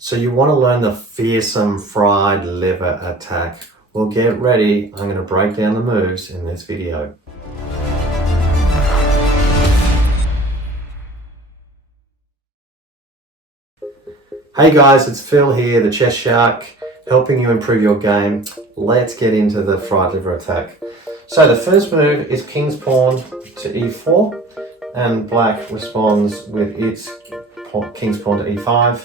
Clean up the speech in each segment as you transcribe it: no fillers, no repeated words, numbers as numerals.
So you want to learn the fearsome fried liver attack. Well, get ready. I'm going to break down the moves in this video. Hey guys, it's Phil here, the Chess Shark, helping you improve your game. Let's get into the fried liver attack. So the first move is king's pawn to e4, and black responds with its king's pawn to e5.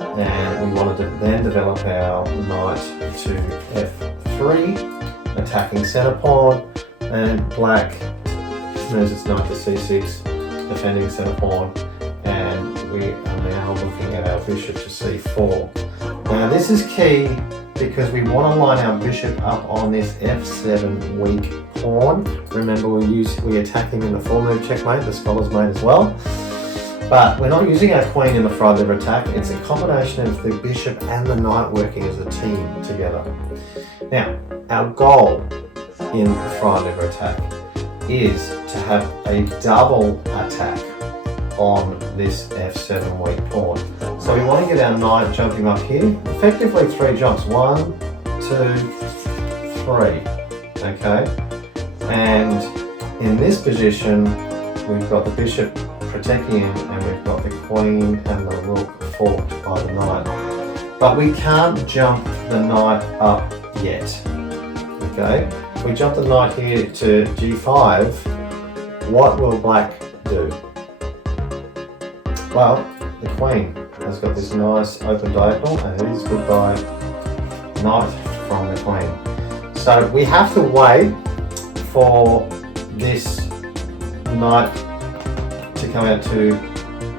And we wanted to then develop our knight to f3, attacking center pawn, and black moves its knight to c6, defending center pawn, and we are now looking at our bishop to c4. Now this is key because we want to line our bishop up on this f7 weak pawn. Remember, we attack him in the full move checkmate, the scholar's mate as well. But we're not using our queen in the fried liver attack. It's a combination of the bishop and the knight working as a team together. Now, our goal in the fried liver attack is to have a double attack on this f7 weak pawn. So we want to get our knight jumping up here, effectively 3 jumps, 1, 2, 3, okay? And in this position, we've got the bishop protecting him, and we've got the queen and the rook forked by the knight. But we can't jump the knight up yet, okay? If we jump the knight here to g5, what will black do? Well, the queen has got this nice open diagonal, and it is goodbye knight from the queen. So we have to wait for this knight to come out to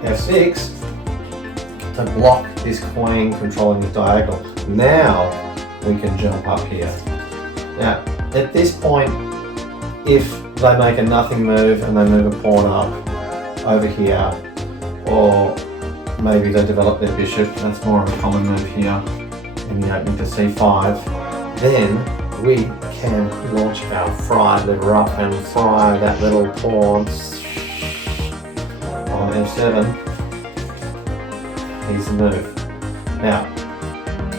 f6 to block this queen controlling the diagonal. Now we can jump up here. Now at this point, if they make a nothing move and they move a pawn up over here, or maybe they develop their bishop, that's more of a common move here in the opening to c5, then we can launch our fried liver up and fry that little pawn on f7. Here's the move. Now,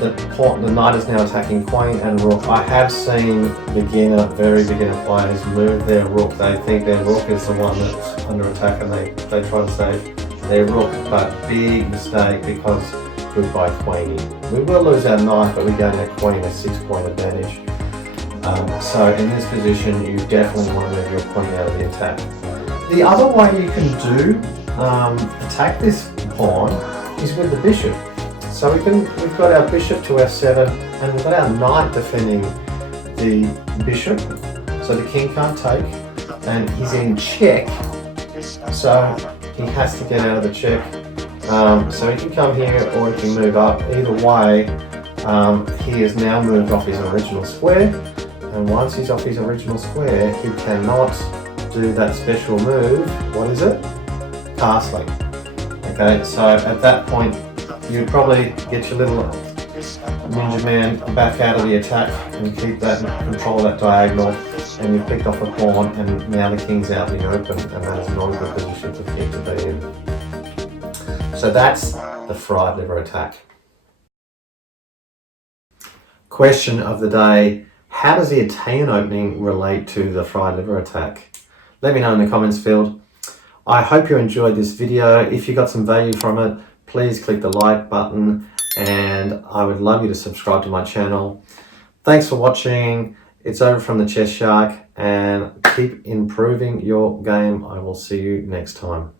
the knight is now attacking queen and rook. I have seen very beginner players move their rook. They think their rook is the one that's under attack, and they try to save their rook, but big mistake, because goodbye queenie. We will lose our knight, but we gain our queen a 6-point advantage. So in this position, you definitely want to move your queen out of the attack. The other way you can do attack this pawn is with the bishop. So we've got our bishop to f7, and we've got our knight defending the bishop, so the king can't take, and he's in check, so he has to get out of the check. So he can come here or he can move up. Either way, he has now moved off his original square, and once he's off his original square, he cannot do that special move. What is it? Castling. Okay, so at that point, you probably get your little ninja man back out of the attack and keep that control that diagonal, and you've picked off a pawn, and now the king's out in the open, and that is not a good position for the king to be in. So that's the fried liver attack. Question of the day: how does the Italian opening relate to the fried liver attack? Let me know in the comments field. I hope you enjoyed this video. If you got some value from it, please click the like button, and I would love you to subscribe to my channel. Thanks for watching. It's over from the Chess Shark, and keep improving your game. I will see you next time.